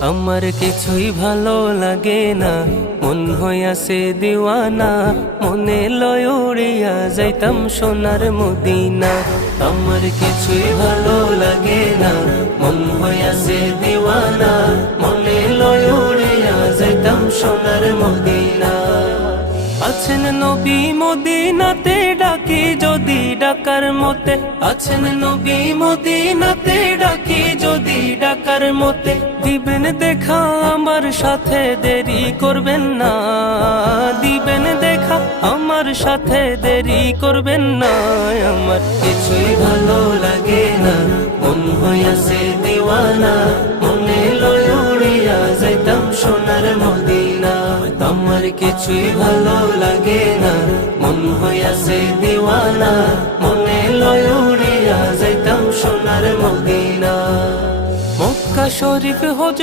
আমার কিছুই ভালো লাগে না, মন হইয়াছে দিওয়ানা। মনে লয় উড়িয়া যাইতাম সোনার মদিনা। আমার কিছুই ভালো লাগে না, মন হইয়াছে দিওয়ানা। মনে লয় উড়িয়া যাইতাম সোনার মদিনা। আছেন নবী মদিনাতে, ডাকি যদি ডাকার মতে। আছেন নবী মদিনাতে, ডাকি যদি ডাকার মতে। দিবেন দেখা আমার সাথে, দেরি করবেন না। দিবেন দেখা আমার সাথে, দেরি করবেন না। আমার কিছুই ভালো লাগে না, মন হইয়াছে দিওয়ানা। মনে লয় উড়িয়া যাইতাম সোনার মদিনা। আমার কিছুই ভালো লাগে না, মন হইয়াছে দিওয়ানা। মনে লয় উড়িয়া যাইতাম সোনার মদিনা। মক্কা শরীফ হজ